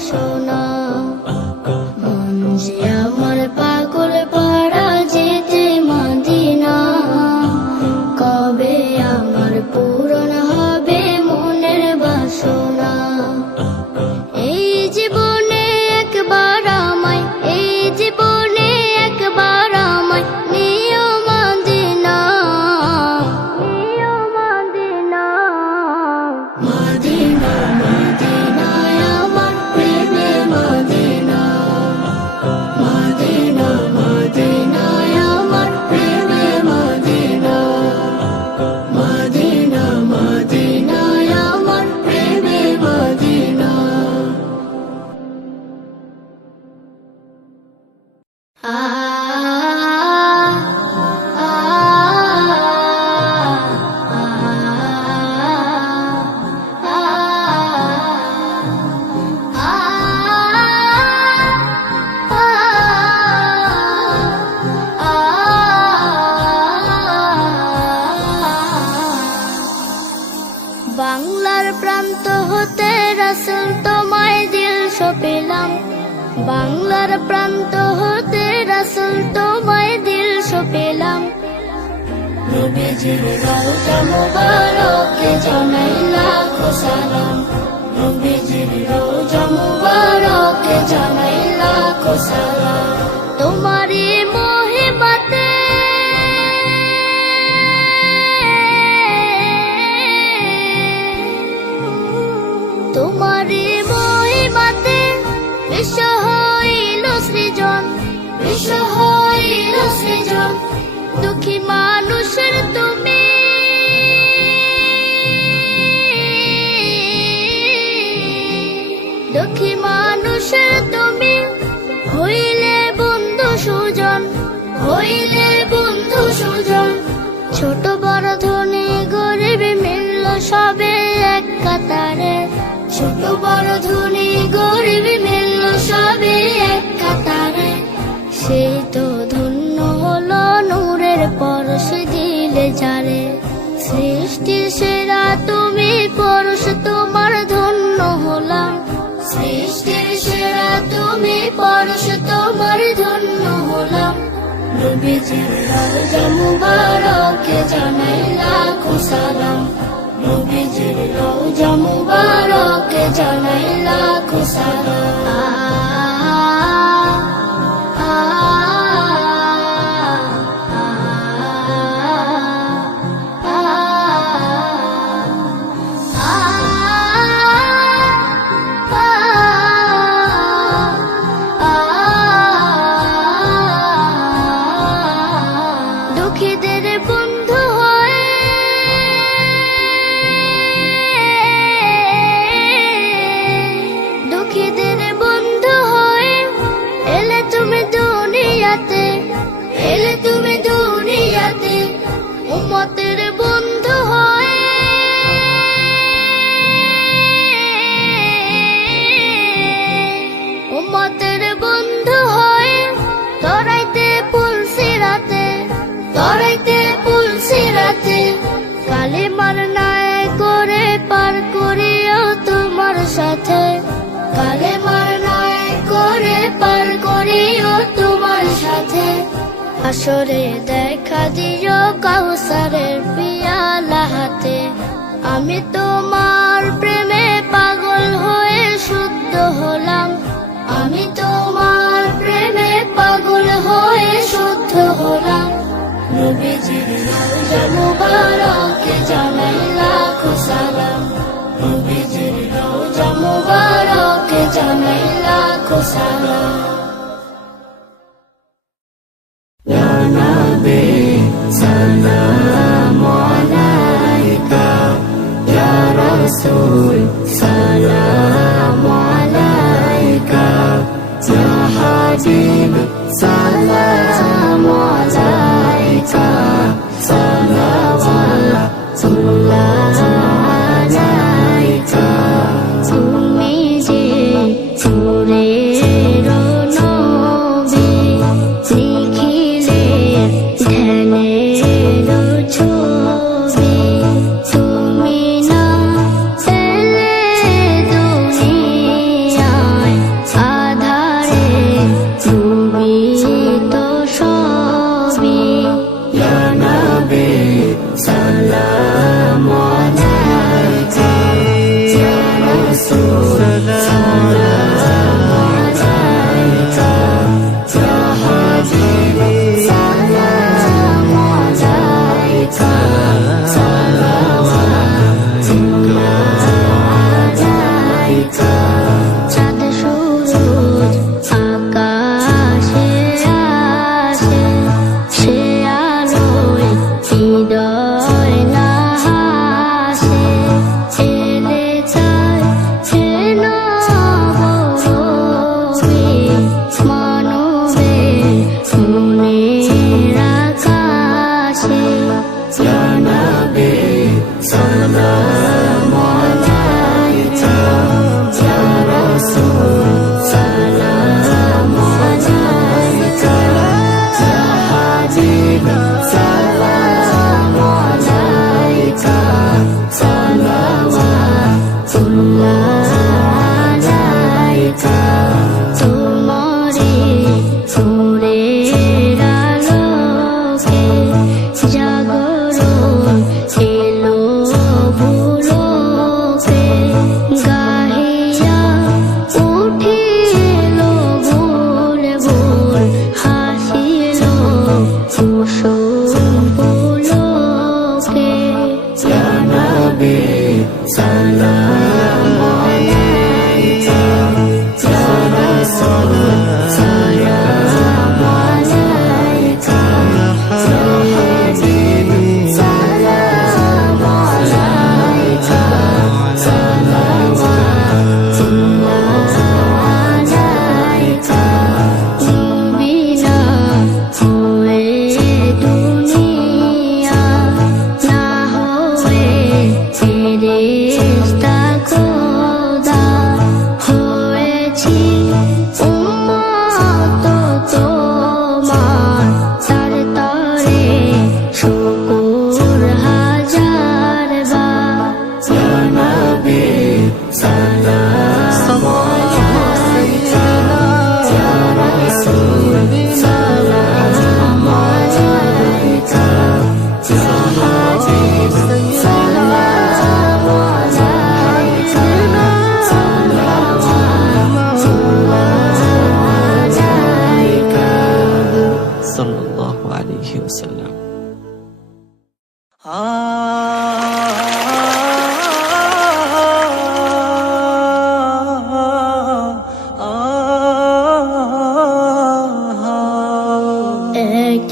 বাসনা। মন যে আমার পাগল পাড়া যেতে মদিনা, কবে আমার পূরণ হবে মনের বাসনা। এই জীবনে একবার আমায়, এই জীবনে একবার আমায় নিও মদিনা, নিও মদিনা। মদিনা মদিনায় আমার প্রেমে মদিনা, মদিনা মদিনায় আমার প্রেমে মদিনা, মদিনা মদিনায় আমার প্রেমে মদিনা। বাংলার প্রান্ত হতে রাসূল তোমায় দিল সপেলাম, বাংলার প্রান্ত হতে রাসূল তোমায় দিল সপেলাম। নবীজির রওজা মুবারকে জানাই লাখো সালাম, নবীজির রওজা মুবারকে জানাই লাখো সালাম। তোমারই মহিমাতে তোমারই মহিমাতে বিশ্ব হইল সৃজন, বিশ্ব হইল সৃজন। দুঃখী মানুষের তুমি দুঃখী মানুষের তুমি হইলে বন্ধু সুজন, হইলে বন্ধু সুজন। ছোট বড় ধনী গরিব মিলল সবে এক কাতারে, ছোট বড় ধনী গরিব মিলল সবে এক কাতারে। সেই তো ধন্য হলো নূরের পরশ দিলে যারে, সৃষ্টির সেরা তুমি পরশ তোমার ধন্য হলাম, সৃষ্টির সেরা তুমি পরশ তোমার ধন্য হলাম। নবীজির রওজা মুবারকে জানাই লাখো সালাম, নবীজির রওজা মুবারকে জানাই লাখো সালাম। দুঃখীদের বন্ধু হয়ে দুঃখীদের বন্ধু হয়ে এলে তুমি দুনিয়াতে, এলে তুমি দুনিয়াতে। উম্মতের বন্ধু হয়ে উম্মতের বন্ধু হয়ে তরাইতে পুলসিরাতে, তরাইতে পুলসিরাতে। কালেমার নায় করে পার করিও তোমার সাথে, কালেমার নায় করে পার করিও তোমার সাথে। আসরে দেখা দিও কাউসারের পিয়ালা হাতে, আমি তোমার প্রেমে পাগল হয়ে শুদ্ধ হলাম, আমি তোমার প্রেমে পাগল হয়ে শুদ্ধ হলাম। নবীজির রওজা মুবারকে জানাই লাখো সালাম, নবীজির রওজা মুবারকে জানাই লাখো সালাম। ইয়া নবী সালামু আলাইকা, ইয়া রাসূল সালামু আলাইকা, ইয়া হাবিব সালামু আলাইকা, সালাওয়াতুল্লাহ আলাইকা। তুমি যে নূরের নবী, লিখিলে ধ্যানের ছবি। তুমি না এলে দুনিয়ায়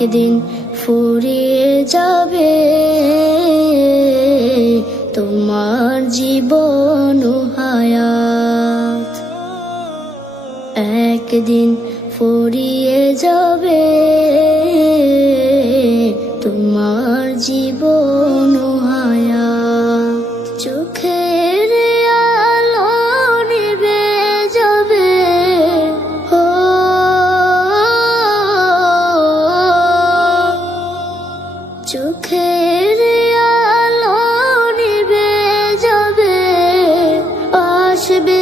একদিন ফুরিয়ে যাবে তোমার জীবন ও হায়াত, একদিন ফুরিয়ে যাবে তোমার জীবন ও হায়াত। চোখের আলো নিভে যাবে, ও চোখের আলো নিভে যাবে, আসবে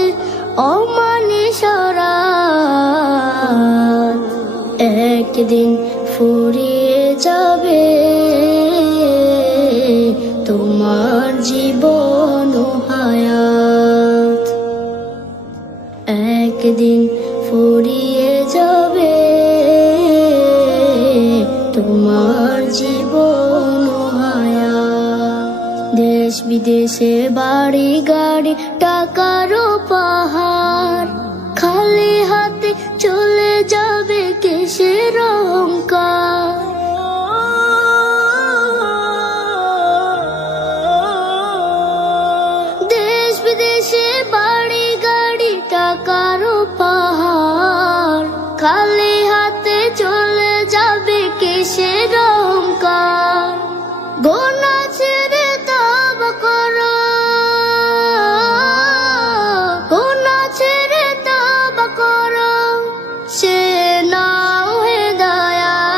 অমানিসরা, একদিন ফুরিয়ে যাবে তোমার জীবন ও হায়াত, একদিন ফুরিয়ে যাবে তোমার জীবন ও হায়াত। দেশ বিদেশে বাড়ি গাড়ি টাকারও পাহাড়, খালি হাতে চলে যাবে কিসের অহংকার। দেশ বিদেশে বাড়ি গাড়ি টাকারও পাহাড়, খালি হাতে চলে যাবে কিসের অহংকার। গোনা ছেড়ে তওবা করো, গোনা ছেড়ে তওবা করো, সে নাও হেদায়াত,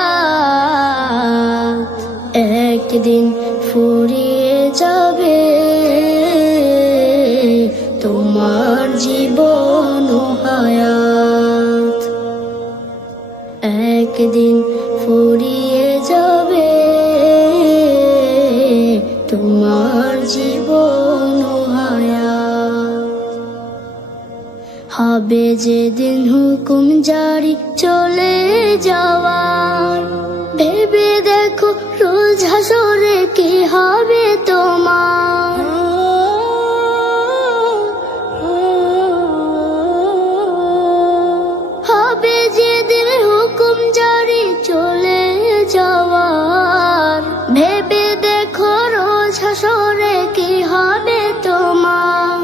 একদিন ফুরিয়ে যাবে তোমার জীবন ও হায়াত, একদিন ফুরিয়ে যাবে তোমার জীবন ও হায়াত। হবে যেদিন হুকুম জারি চলে যাওয়ার, ভেবে দেখো রোজ হাসরে কি হবে তোমার। হবে যেদিন হুকুম জারি চলে যাওয়ার, ভেবে দেখো রোজ হাসরে কি হবে তোমার।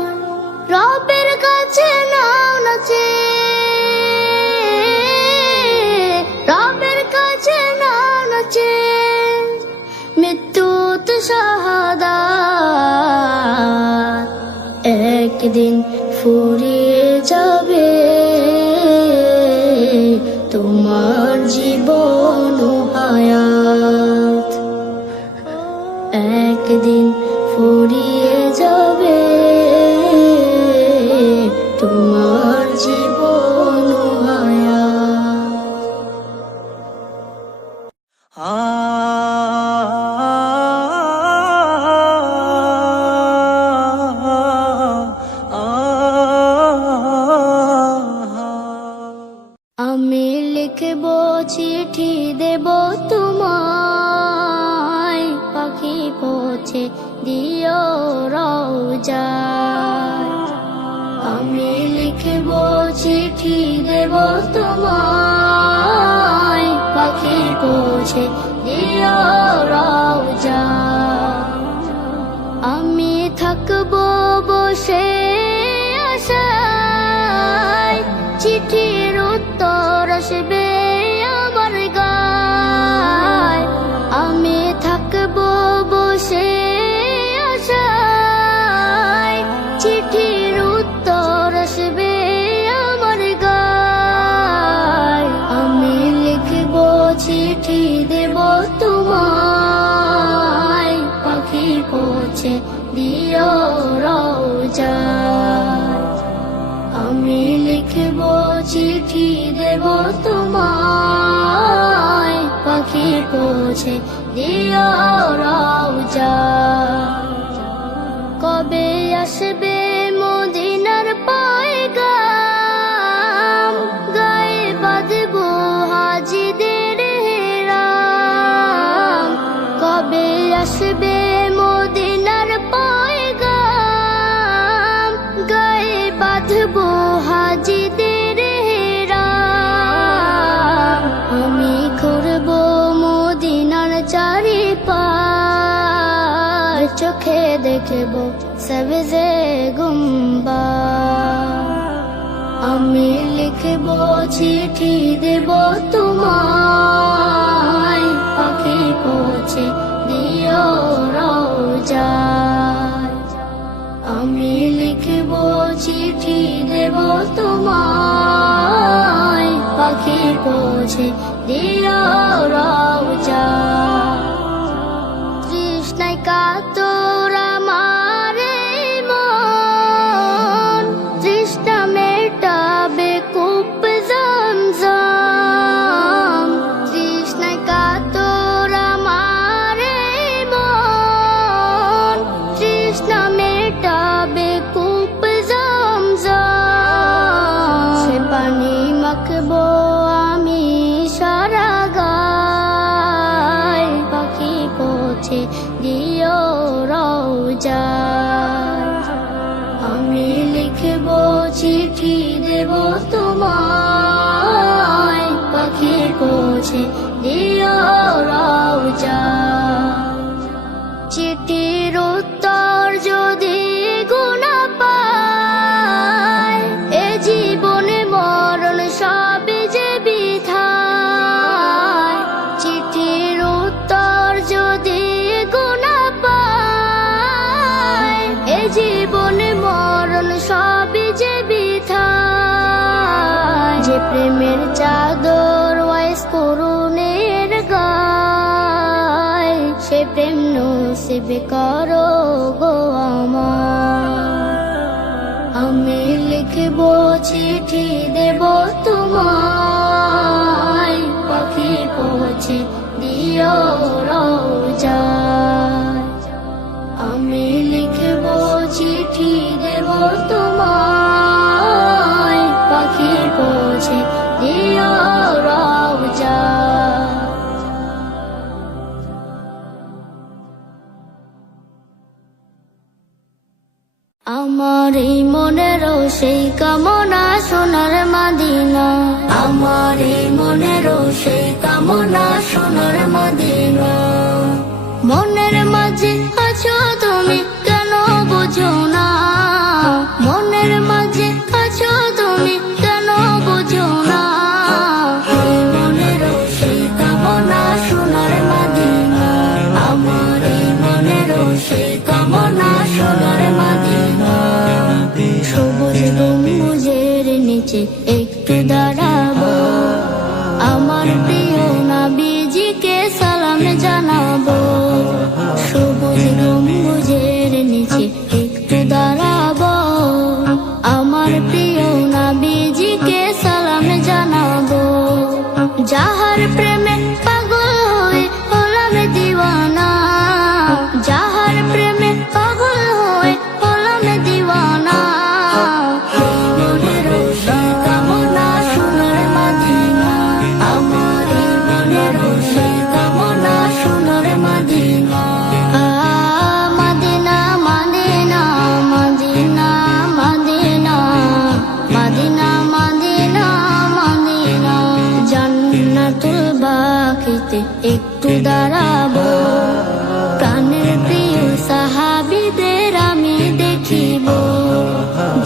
রবের কাছে নাও নাচে, রবের কাছে নাও নাচে, মৃত্যু তো শাহাদাত, একদিন ফুরিয়ে যাবে তোমার জীবন ও হায়াত, একদিন ফুরিয়ে যাবে তোমার জীবন ও হায়াত। আমি লিখব চিঠি দেব তোমায়, পাখি পৌঁছে দিও রওজায়। আমি লিখব চিঠি দেব তোমায়, পাখি পৌঁছে দিও রওজায়। আমি থাকবো বসে আশায়, চিঠির উত্তর আসবে আমার গায়। আমি থাকবো বসে আশায়, চিঠির উত্তর আসবে আমার গায়। আমি লিখব চিঠি দেব তোমায়, পাখি পৌঁছে দিও রওজায়। আমি লিখব চিঠি দেব তোমায়, পাখি পৌঁছে দিও রওজায়। কবে আসবে মদিনার পয়গাম, গায়ে বাঁধব হাজিদের হেরাম। কবে আসবে মদিনার পয়গাম, গায়ে বাঁধব হাজিদের হেরাম। আমি করব দেখব সবজে গুম্বা। আমি লিখব চিঠি দেব তোমায়, পাখি পৌঁছে দিও রওজায়। আমি লিখব চিঠি দেব তোমায়, পাখি পৌঁছে দিও রওজায়। তৃষ্ণায় কাতর আমার এই মন, তৃষ্ণা মেটাবে কূপ জমজম। তৃষ্ণায় কাতর আমার এই মন, তৃষ্ণা মেটাবে কূপ জমজম। সে পানি মাখবো আমি সারা গায়, পাখি পৌঁছে দিও রওজায়। আমি লিখব চিঠি দেব তোমায়, পাখি পৌঁছে দিও রওজায়। চিঠির উত্তর যদি গুনা পায়, এ জীবনে মরণ সবই যে বিধায়। চিঠির উত্তর যদি গুনা পায়, এ জীবনে মরণ সবই যে বিধায়। যে প্রেমের চাদর ওয়াইস করুণের গায়, সে প্রেম নসিব করো গো আমার। আমি লিখব চিঠি দেব তোমায়, পাখি পৌঁছে দিও রওজায়। আমি লিখব চিঠি দেব তোমায়, পাখি পৌঁছে দিও রওজায়। আমার এই মনেরও সেই কামনা সোনার মদিনা। আমার এই মনেরও সেই কামনা সোনার মদিনা। মনের মাঝে আছো তুমি কেন বুঝো না, মনের মাঝে আছো তুমি কেন বুঝো না। এই মনেরও সেই কামনা সোনার মদিনা। আমার এই মনেরও সেই কামনা সোনার মদিনা। সবুজ গম্বুজের নিচে একটু দাঁড়াবো, আমার প্রিয় নবীজিকে সালাম জানাবো। সবুজ গম্বুজের নিচে একটু দাঁড়াবো, আমার প্রিয় নবীজিকে সালাম জানাবো। যাহার প্রেমে পাগল হয়ে হলাম দিওয়ানা, যাহার প্রেমে পাগল হয়ে হলাম দিওয়ানা। এই মনেরও সেই কামনা সোনার মদিনা। আমার এই মনেরও সেই কামনা সোনার মদিনা। মদিনা মদিনা মদিনা মদিনা মদিনা মদিনা মদিনা। জান্নাতুল বাকিতে একটু দাঁড়াবো, প্রাণের প্রিয় সাহাবীদের আমি দেখিব।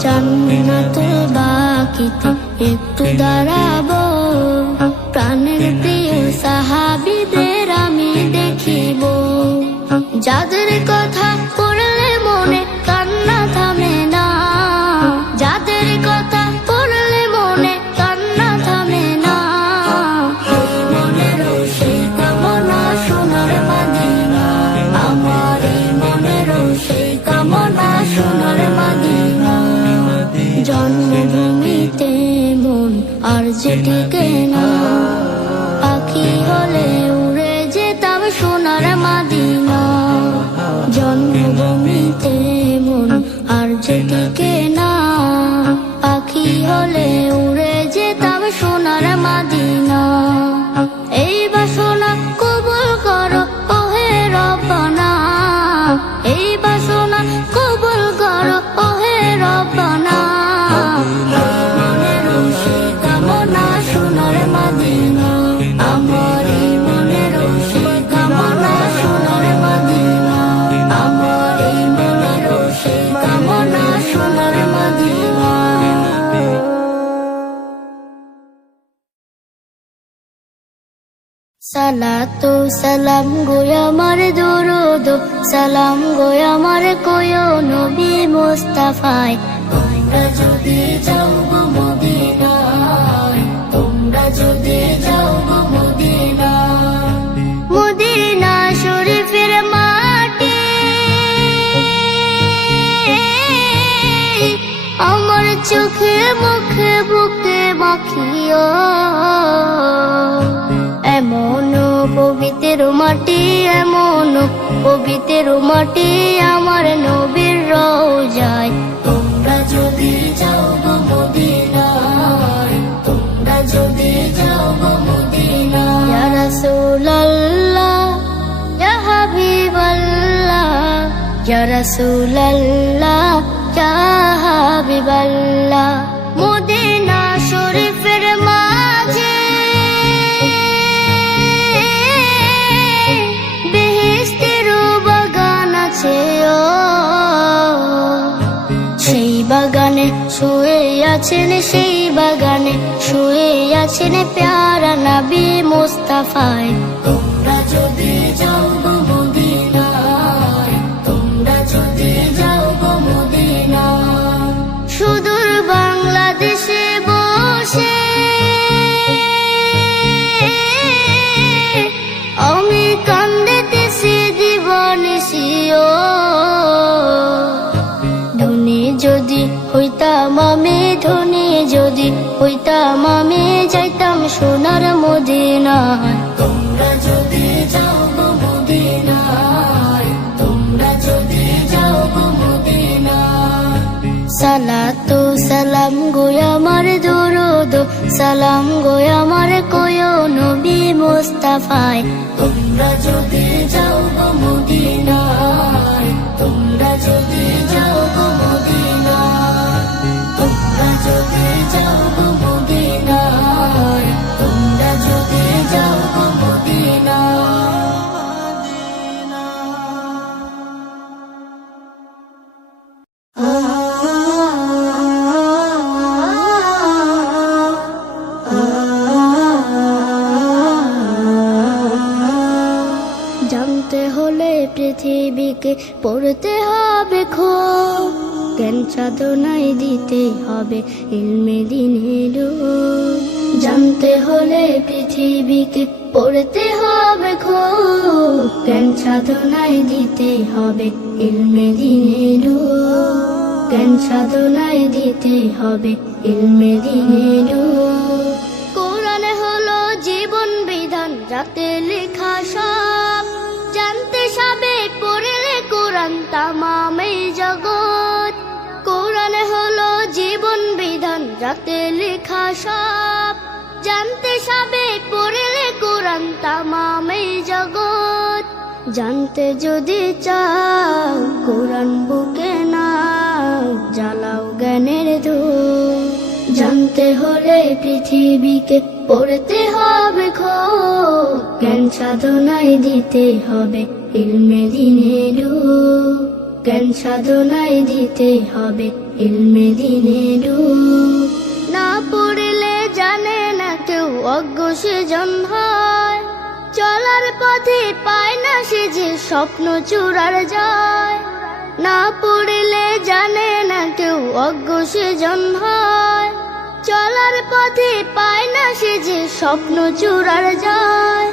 জান্নাতুল বাকিতে একটু দাঁড়াবো, প্রাণের প্রিয় সাহাবীদের আমি দেখিব। যাদের কথা পড়লে মনে কান্না থামে না, যাদের কথা পড়লে মনে কান্না থামে না। এই মনেরও সেই কামনা সোনার মদিনা। আমার এই মনেরও সেই কামনা সোনার মদিনা। জন্মভূমিতে মন আর যে টিকে না, পাখি হলে উড়ে যেতাম সোনার মদিনা। জন্মভূমিতে মন আর যে টিকে না, পাখি হলে উড়ে যেতাম সোনার মদিনা। এই বাসনা কবুল করো ওহে রব্বানা, এই বাসনা কবুল করো ওহে রব্বানা। এই মনেরও সেই কামনা সোনার মদিনা। আমার এই মনেরও সেই কামনা সোনার মদিনা। আমার এই সালাতু সালাম গো আমার দরুদ সালাম গো আমার কোয় নবী মুস্তাফায় তোমরা যদি যাও গো মদিনায় তোমরা যদি যাও গো মদিনায় মদিনা শরীফের মাটি আমার চোখে মুখে বুকে মাখিও এমন পবিত্র মাটি এমন পবিত্র মাটি আমার নবীর রওজায় তোমরা যদি যাও গো মদিনায় তোমরা যদি যাও গো মদিনায় ইয়া রাসূলুল্লাহ ইয়া হাবিবাল্লাহ ইয়া রাসূলুল্লাহ ইয়া হাবিবাল্লাহ মদিনা শরীফের মাঝে সেই বাগানে শুয়ে আছেন সেই বাগানে শুয়ে আছেন প্যারা নবী মুস্তাফায় তোমরা যদি যাও গো মদিনায় তোমরা যদি যাও গো মদিনায় সুদূর বাংলাদেশে বসে আমি কান্দিতেছি দিবানিসিও যদি হইতাম আমি ধনী যদি হইতাম আমি যাইতাম সোনার মদিনায় তোমরা যদি যাও গো মদিনায় তোমরা যদি যাও গো মদিনায় সালাতু সালাম গো আমার দরুদ সালাম গো আমার কোয় নবী মুস্তাফায় তোমরা যদি যাও গো মদিনায় তোমরা যদি যাও গো মদিনায় তোমরা যদি যাও গো মদিনায় তোমরা যদি যাও গো মদিনায় জানতে হলে পৃথিবীকে পড়তে হবে খোঁজ জ্ঞান সাধনায় দিতে হবে ইলমে দ্বীনের জানতে হলে পৃথিবীকে পড়তে হবে খোঁজ জ্ঞান সাধনায় দিতে হবে ইলমে দ্বীনের জ্ঞান সাধনায় দিতে হবে ইলমে দ্বীনের কোরআন হলো জীবন বিধান যাতে লেখা সব জানতে সবে পড়লে কোরআন তামামে জগৎ কোরআন হলো জীবন বিধান যাতে লেখা সব জানতে সবে পড়লে কোরআন তামামে জগৎ জানতে যদি চাও কোরআন বুকে নাও জ্বালাও জ্ঞানের ধূপ জানতে হলে পৃথিবীকে পড়তে হবে খোঁজ জ্ঞান সাধনায় দিতে হবে ইলমে দ্বীনের জ্ঞান সাধনায় দিতে হবে ইলমে দ্বীনের না পড়লে জানে না কেউ অজ্ঞ সেজন হয় চলার পথে পায় না সে যে স্বপ্ন চূড়ার যায় না পড়লে জানে না কেউ অজ্ঞ সেজন হয় চলার পথে পায় না সে যে স্বপ্ন চূড়ার যায়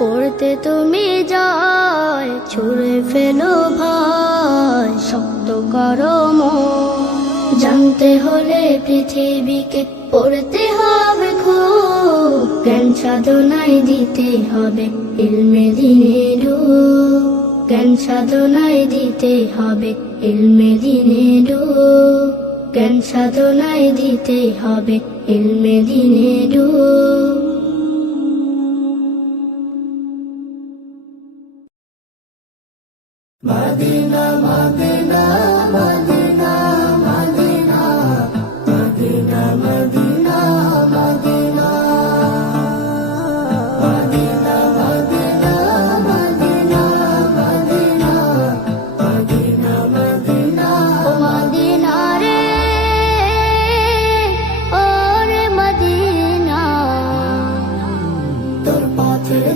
করতে তুমি জয় ছুঁড়ে ফেলো ভয় শক্ত করো মন জানতে হলে পৃথিবীকে পড়তে হবে খুব জ্ঞান সাধনায় দিতে হবে ইলমে দ্বীনের জ্ঞান সাধনায় দিতে হবে ইলমে দ্বীনের জ্ঞান সাধনায় দিতে হবে ইলমে দ্বীনের মদিনা মদিনা মদিনা মদিনা মদিনা মদিনা মদিনা মদিনা মদিনা মদিনা মদিনা মদিনা মদিনা ও মদিনা রে ও রে মদিনা তোর পথের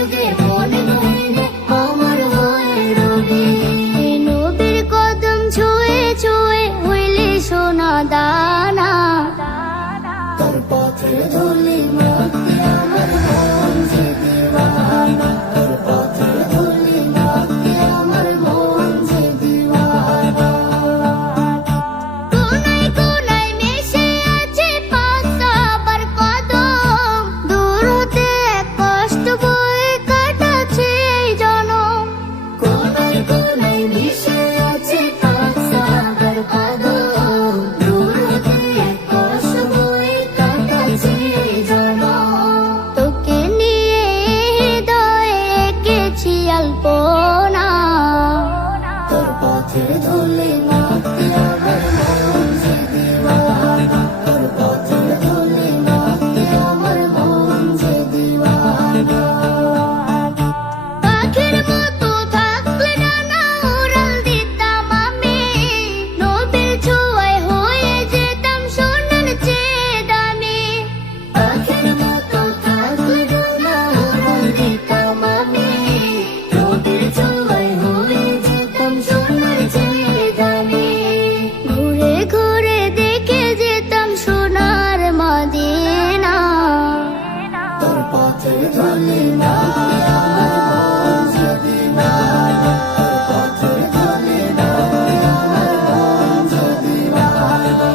যুগে মনে হইলে আমার হয় রবি। এই নবীর কদম ছুঁয়ে ছুঁয়ে হইলে সোনা দানা। তোর পথে ধুলি মাটি আমার মন যে দিওয়ানা, তোর পথে ধুলি মাটি আমার মন যে দিওয়ানা। কোনায় কোনায় মিশে আছে পাক কাবার কদম, দূর হতে এক কষ্ট বয়ে কাটাচ্ছে এই জনম। কোনায় কোনায় মিশে আছে পাক সাগর কদম, দূর হতে এক কষ্ট বয়ে কাটাচ্ছে এই জনম। তোকে নিয়ে হৃদয়ে এঁকেছি আলপনা। তোর পথে ধুলি মাটি আমার মন যে দিওয়ানা, তোর পথে ধুলি মাটি আমার মন যে দিওয়ানা। পাখির মতো থাকলে ডানা উড়াল দিতাম আমি, নবীর ছোঁয়ায় হয়ে যেতাম সোনার চেয়ে দামি। পাখির মতো থাকলে ডানা উড়াল দিতাম আমি, নবীর ছোঁয়ায় হয়ে যেতাম সোনার চেয়ে দামি। ঘুরে ঘুরে দেখে যেতাম সোনার মদিনা। তোর পথে ধুলি মাটি আমার মন যে দিওয়ানা, তোর পথে ধুলি মাটি আমার মন যে দিওয়ানা।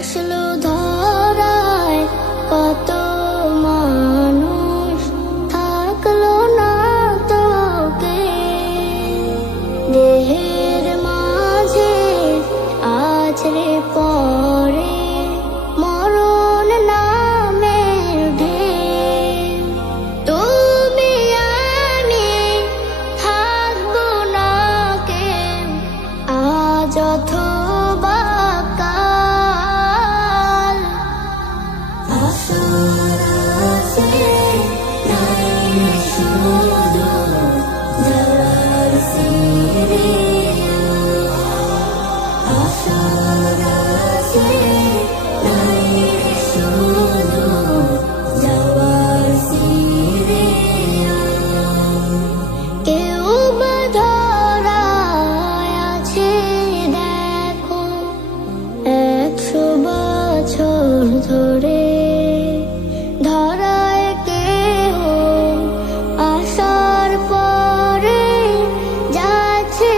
আসলো ধরায় কত মানুষ, থাকলো না তোকে দেহের মাঝে আছড়ে পড়ে মরণ নামের ঢেউ। তুমি আমি থাকবো না কেউ, আজ অথবা কাল। আশার আছে নাই শুধু যাওয়ার সিঁড়িয়া, আশার আছে নাই শুধু যাওয়ার সিঁড়িয়া। কেউ বা ধরায় আছে দেখো 100 বছর ধরে, ধরায় কেহ আসার পরে যাচ্ছে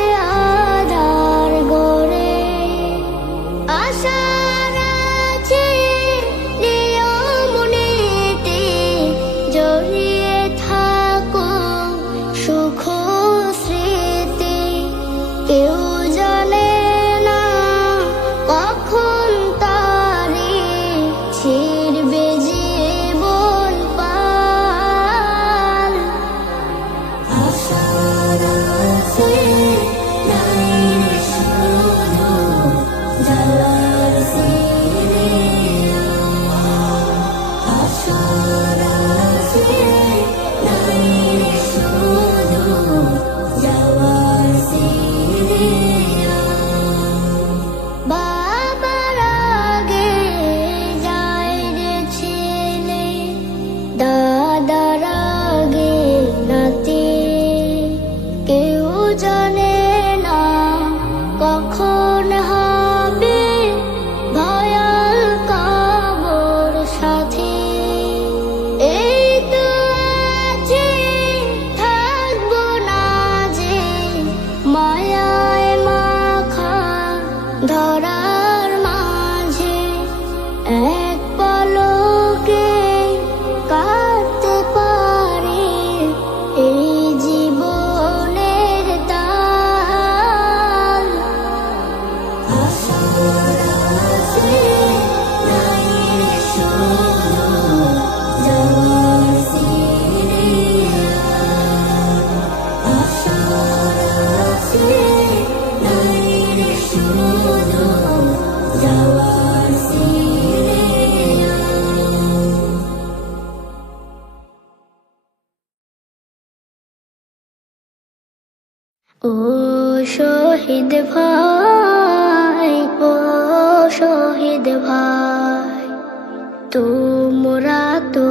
শহীদ ভাই, ও শহীদ ভাই, তোমরা তো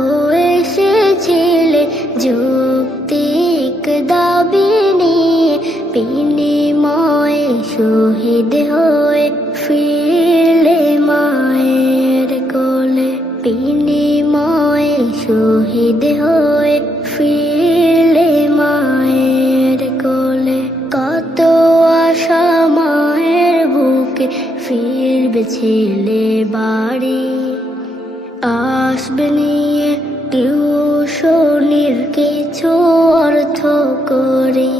এসেছিলে যৌক্তিক দাবি নিয়ে, বিনিময়ে শহীদ হয়ে ফিরলে মায়ের কোলে, বিনিময়ে শহীদ হয়ে ফিরলে মায়ের কোলে। কত আশা মায়ের বুকে, ফিরবে ছেলে বাড়ি, আসবে নিয়ে টিউশনির কিছু অর্থ করে।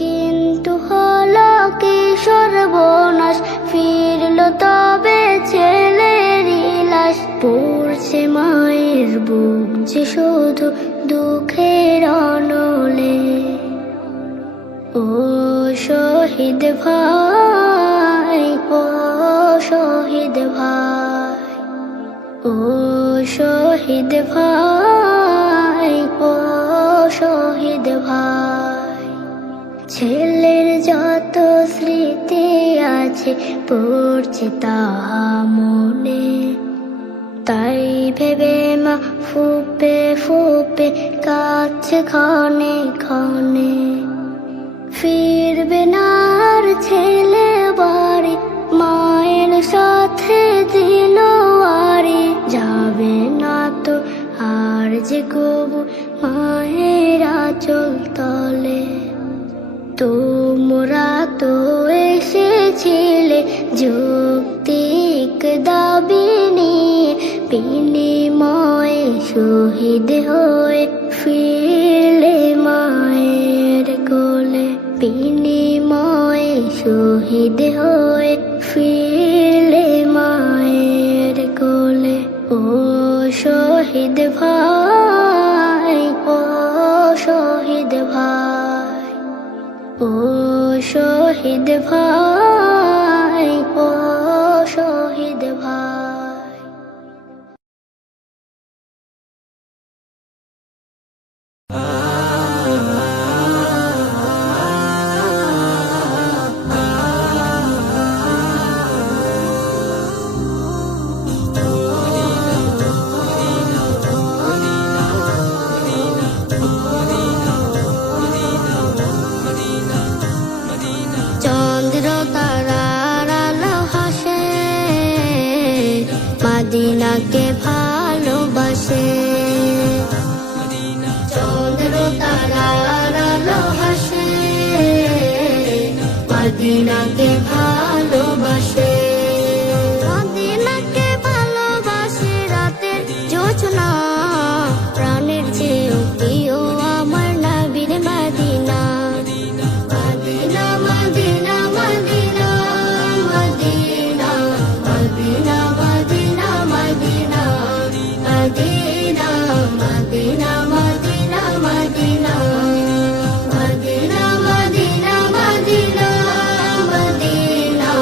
কিন্তু হলো কি সর্বনাশ, ফিরলো তবে ছেলেরই লাশ, পড়ছে মায়ের বুক যে শুধু দুঃখের অনলে। ও শহীদ ভাই, ও শহীদ ভাই, ও শহীদ ভাই, ও শহীদ ভাই, ছেলের যত স্মৃতি আছে পড়ছে তাহা মনে, তাই ভেবে মা ফুপে ফুপে কাছে ক্ষণে ক্ষণে। ফিরবে না আর ছেলে বাড়ি, মায়ের সাথে দিল আরি, যাবে না তো আর যে কবু মায়ের আঁচল তলে। তোমরা তো এসেছিলে যৌক্তিক দাবি নিয়ে, বিনিময়ে শহীদ হয়ে ফিরলে মায়ের কোলে, বিনিময়ে শহীদ হয়ে ফিরলে মায়ের কোলে। ও শহীদ ভাই, ও শহীদ ভাই, ও শহীদ ভাই, ও শহীদ ভাই। চন্দ্র তারার আলো হাসে, মদিনাকে ভালোবাসে। চন্দ্র তারার আলো হাসে, মদিনাকে ভালোবাসে। মদিনাকে ভালোবাসে রাতের জোছনা, প্রাণের চেয়েও প্রিয় আমার নবীর মদিনা। মদিনা মদিনা মদিনা মদিনা মদিনা মদিনা মদিনা মদিনা মদিনা মদিনা মদিনা মদিনা মদিনা মদিনা মদিনা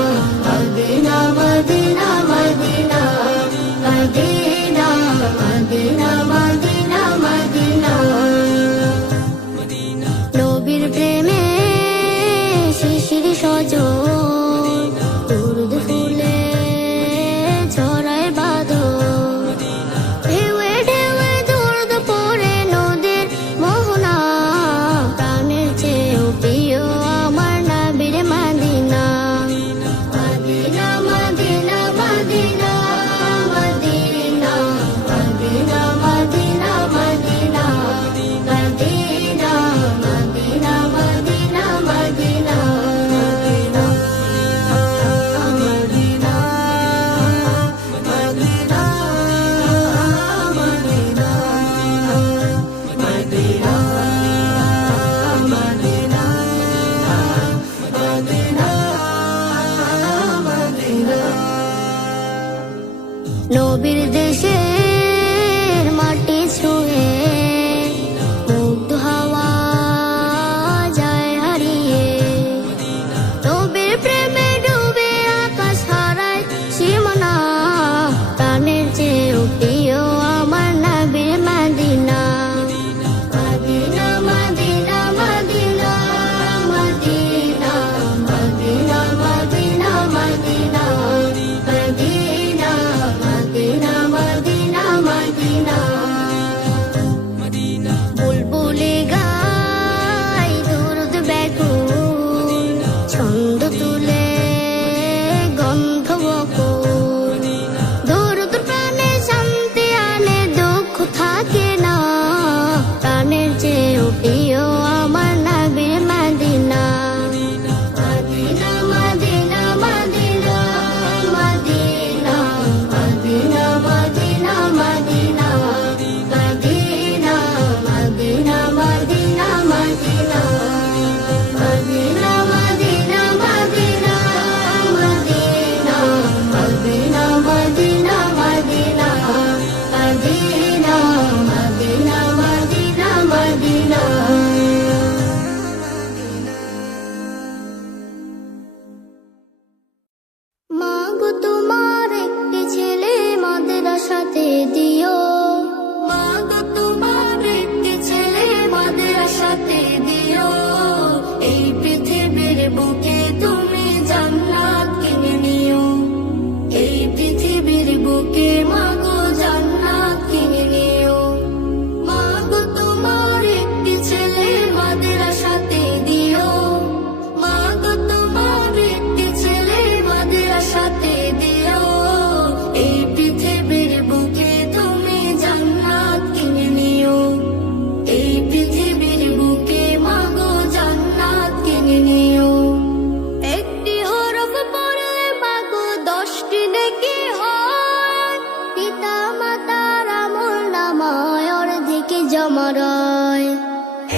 জমারয়।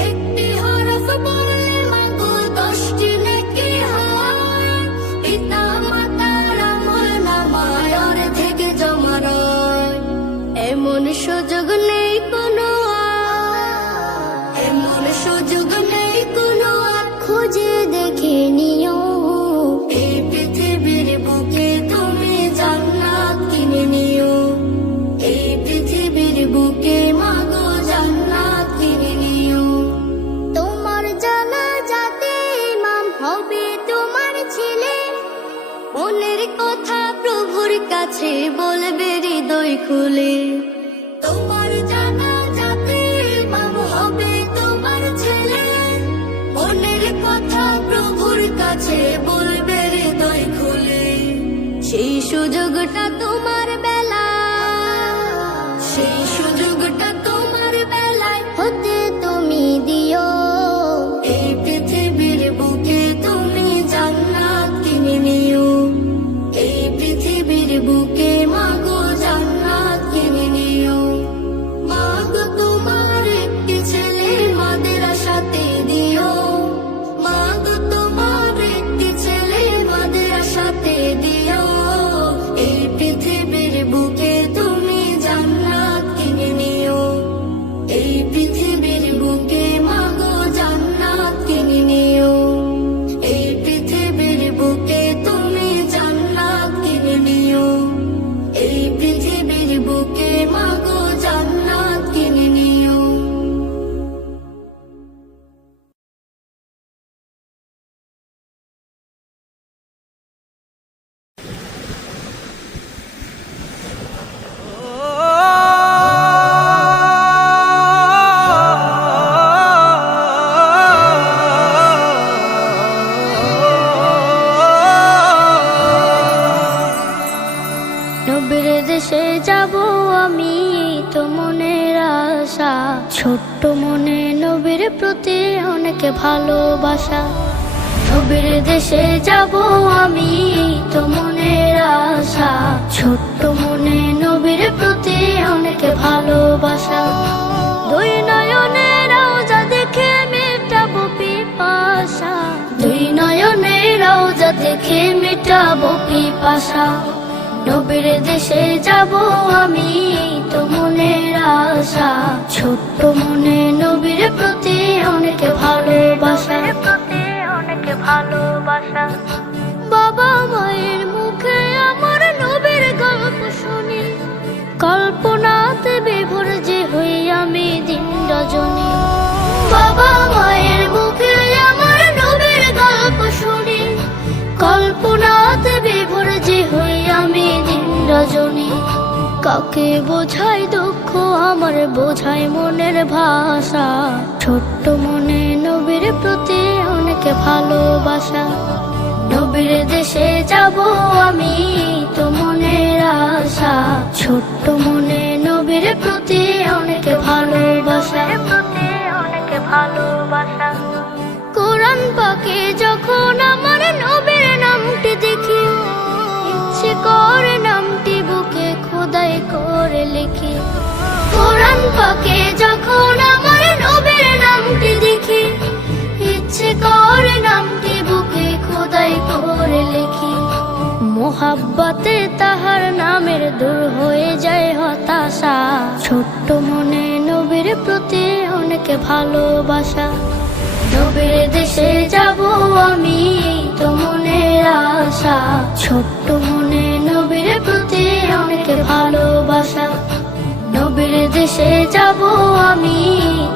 একটি হরফ বললে মাগো 10টি নেকি হয়, পিতা মাতার আমল নামায় অর্ধেক জমারয়। এমন সুযোগ নেই কোনো আর, এমন সুযোগ নেই কোনো আর, খুঁজে দেখে নিও। এই পৃথিবীর বুকে তুমি জান্নাত কিনে নিও, এই পৃথিবীর বুকে মাগো জান্নাত কিনে নিও। তোমার জানাজাতে ইমাম হবে তোমার ছেলে, মনের কথা প্রভুর কাছে বলবে হৃদয় খুলে। তোমার জানাজাতে ইমাম হবে তোমার ছেলে, মনের কথা প্রভুর কাছে বলবে হৃদয় খুলে। সেই সুযোগটা তোমার বেলায়, সেই সুযোগটা তোমার বেলায় হতে তুমি দিও। এই পৃথিবীর বুকে তুমি জান্নাত কিনে নিও, এই পৃথিবীর বুকে মাগো জান্নাত কিনে নিও। মাগো তোমার একটি ছেলে মাদ্রাসাতে দিও, মাগো তোমার একটি ছেলে মাদ্রাসাতে দিও। এই পৃথিবীর বুকে তুমি জান্নাত কিনে নিও, এই পৃথিবীর বুকে মাগো জান্নাত কিনে নিও, এই পৃথিবীর বুকে তুমি জান্নাত কিনে নিও, এই পৃথিবীর বুকে মাগো জান্নাত কিনে নিও। নবীর দেশে যাব আমি তো মনের আশা, ছোট্ট মনে নবীর প্রতি অনেক ভালোবাসা। নবীর দেশে যাব আমি তো মনের আশা, ছোট্ট মনে নবীর প্রতি অনেক ভালোবাসা। দুই নয়নের রওজা দেখে মেটাবো পিপাসা, দুই নয়নের রওজা দেখে মেটাবো পিপাসা। নবীর দেশে যাব আমি তো মনের আশা, ছোট্ট মনে নবীর প্রতি অনেক ভালোবাসা, প্রতি অনেক ভালোবাসা। বাবা মায়ের মুখে আমার নবীর গল্প শুনি, কল্পনাতে বিভোর যে হই আমি দিন রজনী। বাবা মায়ের মুখে আমার নবীর গল্প শুনি, কল্পনাতে বিভোর যে হই আমি দিন রজনী। কাকে বোঝাই দুঃখ আমার বোঝাই মনের ভাষা, ছোট্ট মনে নবীর প্রতি অনেক ভালোবাসা। নবীর দেশে যাব আমি তো মনের আশা, ছোট্ট মনে নবীর প্রতি অনেক ভালোবাসা, প্রতি অনেক ভালোবাসা। কোরআন পাকে যখন আমার নবীর নামটি দেখি, ইচ্ছে করে নামটি বুকে খোদাই করে লিখি। কোরআন পাকে যখন আমার নবীর নামটি দেখি, ইচ্ছে করে নামটি বুকে খোদাই করে লিখি। মোহাব্বতে তাহার নামের দূর হয়ে যায় হতাশা, ছোট্ট মনে নবীর প্রতি অনেক ভালোবাসা। নবীর দেশে যাব আমি তো মনের আশা, ছোট্ট মনে নবীর প্রতি অনেক ভালোবাসা। নবীর দেশে যাব আমি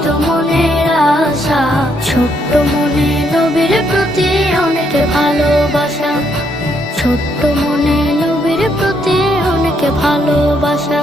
তো মনের আশা, ছোট্ট মনে নবীর প্রতি অনেক ভালোবাসা, ছোট্ট মনে নবীর প্রতি অনেক ভালোবাসা।